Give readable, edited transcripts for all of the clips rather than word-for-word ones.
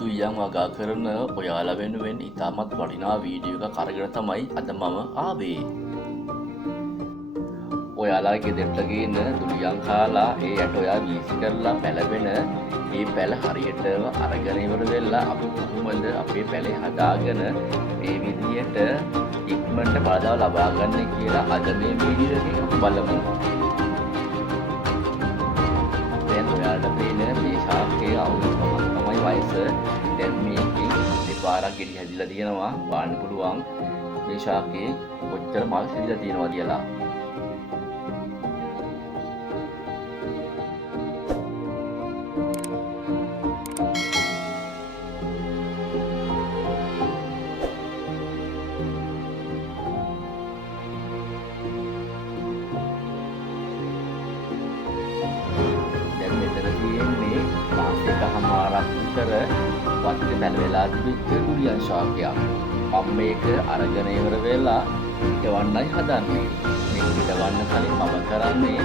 දුයියන් වගා කරන ඔයාලා වෙනුවෙන් ඉතාමත් වටිනා වීඩියෝ එකක් අරගෙන තමයි අද මම ආවේ. ඔයාලා ගෙදරට ගේන දුලියන් කාලා ඒ යට ඔයා වීසි කරලා පැලවෙන ඒ පැල හරියටම අරගෙන ඉවර වෙලා අපි කොහොමද අපේ පැලේ හදාගෙන මේ විදියට ඉක්මනට බාධා ලබා ගන්න කියලා අද මේ වීඩියෝ එකේ අපි බලමු. දැන් ඔයාලට පේන මේ ශාකයේ අවුරුදු 5ක් තමයි වයස. දැන් මේකෙන් දෙපාරක් ගෙඩි හැදිලා තියෙනවා. බලන්න පුළුවන් මේ ශාකයේ කොච්චර මල් හැදිලා තියෙනවා කියලා. එකහමාරක් විතර වත්තේ පැලවෙලා තිබිච්ච දුලියන් ශාකයක්. මම මේක අරගෙන ඉවර වෙලා හිටවන්නයි හදන්නේ. මේක හිටවන්න කලින් මම කරන්නේ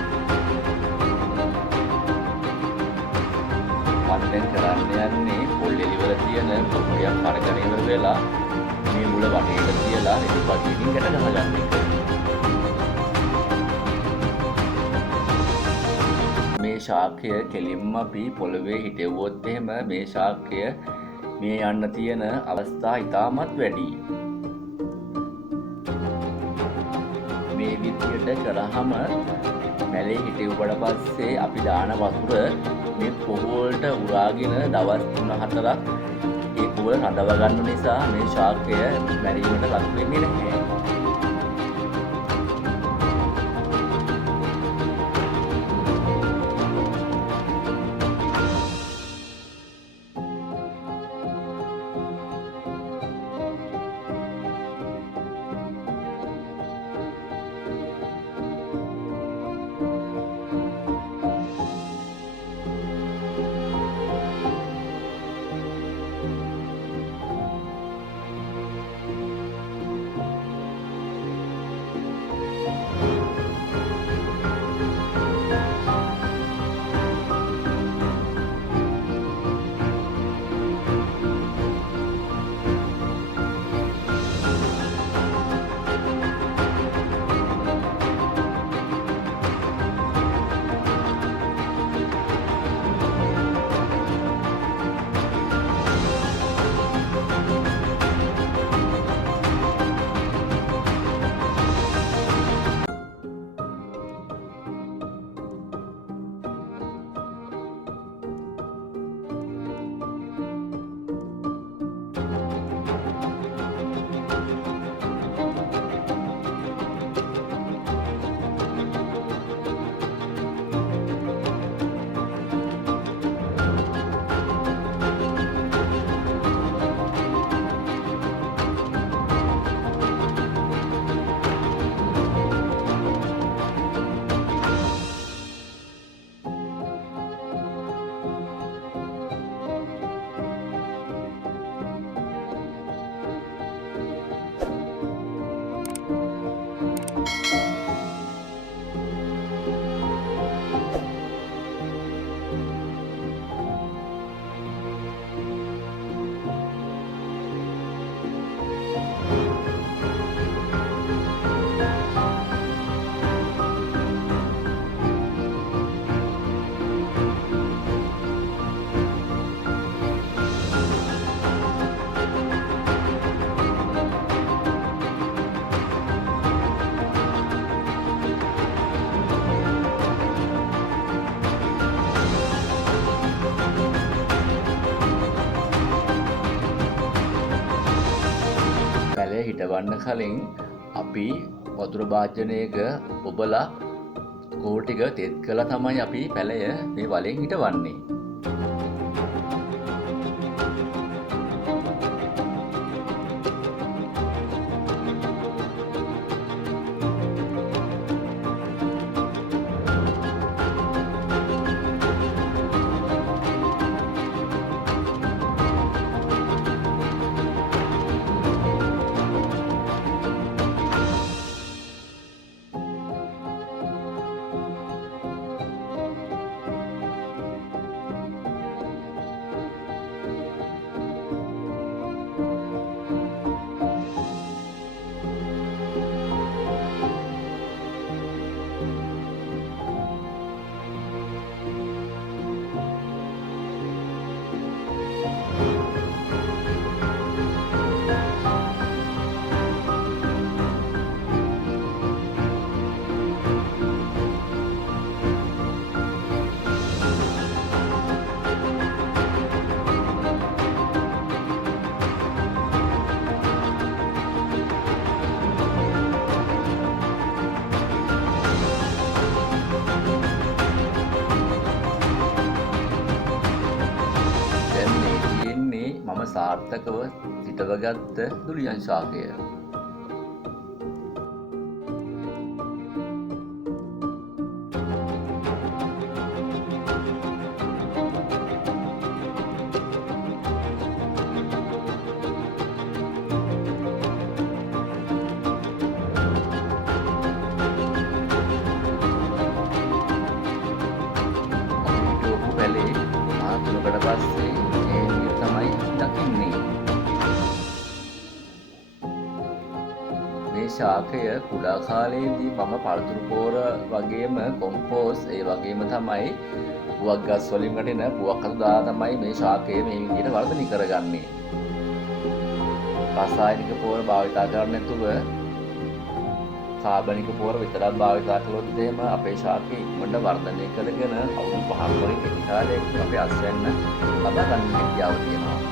දැන් කරන්න යන්නේ පොල් එලිවල තියෙන පොඩියක් අරගෙන ඉවර වෙලා මේ මුල වටේට තියලා රෙදි පටියකින් ගැට ගහගන්න එක. මේ ශාකය කෙලින්ම අපි පොළවේ හිටෙව්වොත් එහෙම මේ ශාකය මේ යන්න තියෙන අවස්ථා ඉතාමත් වැඩි. මේ විදියට කරාම මැලේ හිටෙව්වට පස්සේ අපි දාන වතුර මේ පොහොල්ට උරාගෙන දවස් 3-4ක් ඒ පොහොල රඳව ගන්න නිසා මේ ශාකය මැරීමට ලක් වෙන්නේ නැහැ. පැලේ හිටවන්න කලින් අපි වතුර භාජනයක ඔබලා කෝල් ටික තෙත් කළා තමයි අපි පැලය මේ වලෙන් හිටවන්නේ. මම සාර්ථකව සිටවගත්ත දුලියන් ශාකය. හිටවපු පැලේ මා තුනකට පස්සේ ඒ විදිහ තමයි දකින්නේ. මේ ශාකය කුඩා කාලයේදී මම පළතුරු පෝර වගේම කොම්පෝස් ඒ වගේම තමයි පුවක් ගස් වලින් වටින පුවක් අතු දාලා තමයි මේ ශාකය මේ විදිහට වර්ධනය කරගන්නේ. රසායනික පෝර භාවිතා කරන්නේ නැතුව කාබනික පෝර විතරක් භාවිතා කළොත් එහෙම අපේ ශාකය ඉක්මනට වර්ධනය කරගෙන අවුරුදු 5 වරින් කෙටි කාලයකින් අපේ අස්වැන්න ලබා ගන්න හැකියාව තියෙනවා.